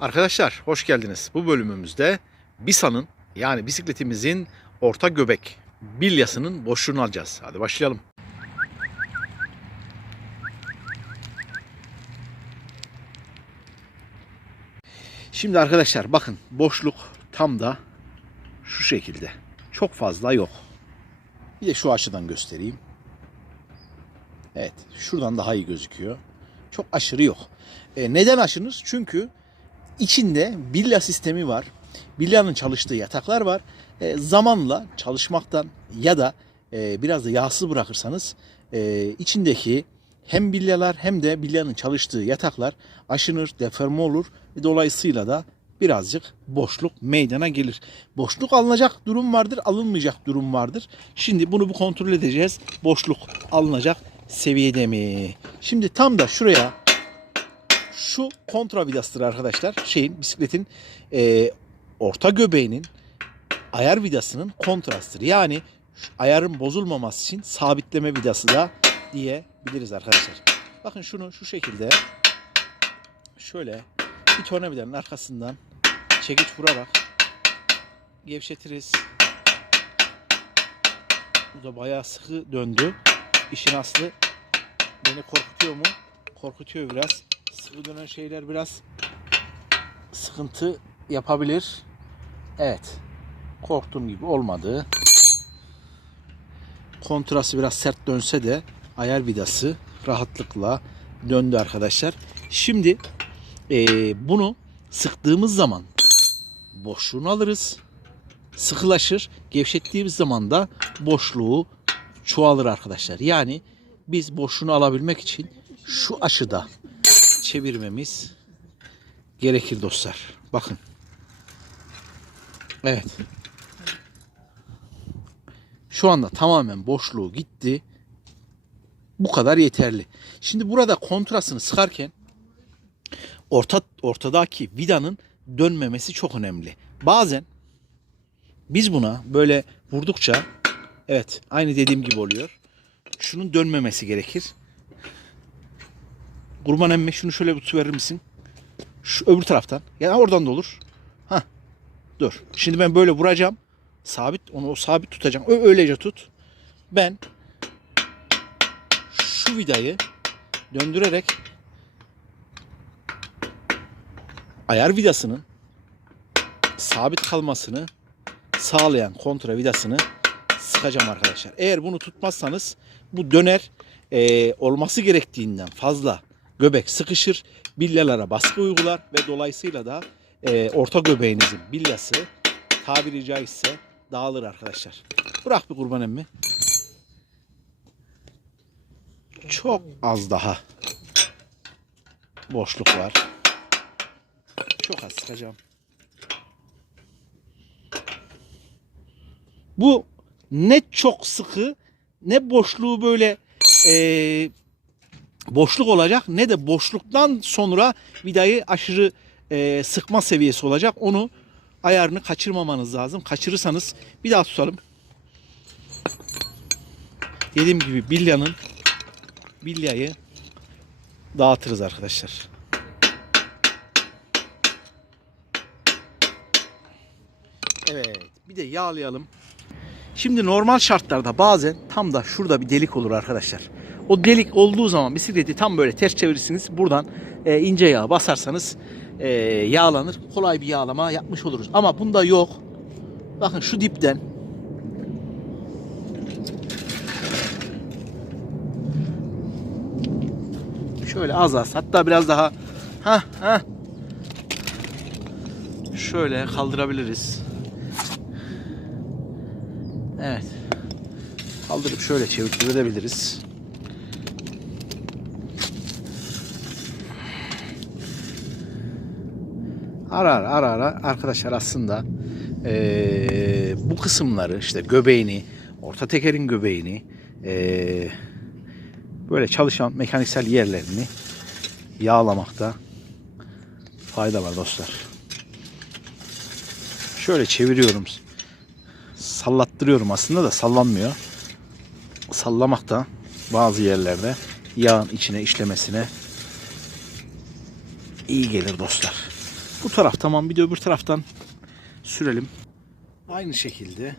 Arkadaşlar hoş geldiniz. Bu bölümümüzde Bisa'nın yani bisikletimizin orta göbek bilyasının boşluğunu alacağız. Hadi başlayalım. Şimdi arkadaşlar bakın boşluk tam da şu şekilde. Çok fazla yok. Bir de şu açıdan göstereyim. Evet şuradan daha iyi gözüküyor. Çok aşırı yok. E, neden aşınız? Çünkü içinde bilya sistemi var. Bilyanın çalıştığı yataklar var. E, zamanla çalışmaktan ya da e, biraz da yağsız bırakırsanız e, içindeki hem bilyalar hem de bilyanın çalıştığı yataklar aşınır, deforme olur. E, Dolayısıyla da birazcık boşluk meydana gelir. Boşluk alınacak durum vardır, alınmayacak durum vardır. Şimdi bunu bu kontrol edeceğiz. Boşluk alınacak seviyede mi? Şimdi tam da şuraya şu kontra vidasıdır arkadaşlar. Şeyin bisikletin e, orta göbeğinin ayar vidasının kontrastıdır. Yani ayarın bozulmaması için sabitleme vidası da diyebiliriz arkadaşlar. Bakın şunu şu şekilde şöyle bir tornavidanın arkasından çekiç vurarak gevşetiriz. Bu da bayağı sıkı döndü. İşin aslı beni korkutuyor mu? Korkutuyor biraz. Sıkı dönen şeyler biraz sıkıntı yapabilir. Evet. Korktuğum gibi olmadı. Kontrası biraz sert dönse de ayar vidası rahatlıkla döndü arkadaşlar. Şimdi eee, bunu sıktığımız zaman boşluğunu alırız. Sıkılaşır. Gevşettiğimiz zaman da boşluğu çoğalır arkadaşlar. Yani biz boşluğunu alabilmek için şu açıda çevirmemiz gerekir dostlar. Bakın. Evet. Şu anda tamamen boşluğu gitti. Bu kadar yeterli. Şimdi burada kontrasını sıkarken orta ortadaki vidanın dönmemesi çok önemli. Bazen biz buna böyle vurdukça evet aynı dediğim gibi oluyor. Şunun dönmemesi gerekir. Kurban emmi şunu şöyle bir tutuverir misin? Şu öbür taraftan. Ya oradan da olur. Ha. Dur. Şimdi ben böyle vuracağım. Sabit onu o sabit tutacağım. Öylece tut. Ben şu vidayı döndürerek ayar vidasının sabit kalmasını sağlayan kontra vidasını sıkacağım arkadaşlar. Eğer bunu tutmazsanız bu döner e, olması gerektiğinden fazla göbek sıkışır, bilyalara baskı uygular ve dolayısıyla da e, orta göbeğinizin bilyası tabiri caizse dağılır arkadaşlar. Bırak bir kurban emmi. Çok az daha boşluk var. Çok az sıkacağım. Bu ne çok sıkı ne boşluğu böyle eee boşluk olacak ne de boşluktan sonra vidayı aşırı e, sıkma seviyesi olacak. Onu ayarını kaçırmamanız lazım. Kaçırırsanız bir daha tutalım. Dediğim gibi bilyanın bilyayı dağıtırız arkadaşlar. Evet, bir de yağlayalım. Şimdi normal şartlarda bazen tam da şurada bir delik olur arkadaşlar. O delik olduğu zaman bisikleti tam böyle ters çevirirsiniz. Buradan e, ince yağ basarsanız e, yağlanır. Kolay bir yağlama yapmış oluruz. Ama bunda yok. Bakın şu dipten şöyle az az hatta biraz daha ha ha şöyle kaldırabiliriz. Evet. Kaldırıp şöyle çevirebiliriz. Ara ara ara ara arkadaşlar aslında eee, bu kısımları işte göbeğini, orta tekerin göbeğini eee, böyle çalışan mekaniksel yerlerini yağlamakta fayda var dostlar. Şöyle çeviriyorum sallattırıyorum aslında da sallanmıyor. Sallamak da bazı yerlerde yağın içine işlemesine iyi gelir dostlar. Bu taraf tamam bir de öbür taraftan sürelim. Aynı şekilde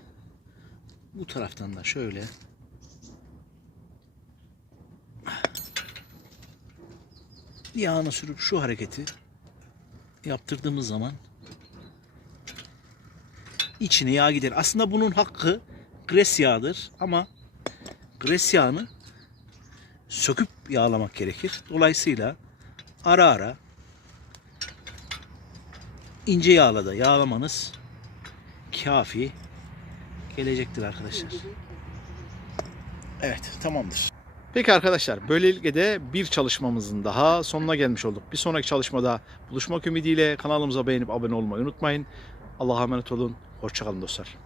bu taraftan da şöyle yağını sürüp şu hareketi yaptırdığımız zaman içine yağ gider. Aslında bunun hakkı gres yağıdır ama gres yağını söküp yağlamak gerekir. Dolayısıyla ara ara ince yağla da yağlamanız kafi gelecektir arkadaşlar. Evet tamamdır. Peki arkadaşlar böylelikle de bir çalışmamızın daha sonuna gelmiş olduk. Bir sonraki çalışmada buluşmak ümidiyle kanalımıza beğenip abone olmayı unutmayın. Allah'a emanet olun. Hoşçakalın dostlar.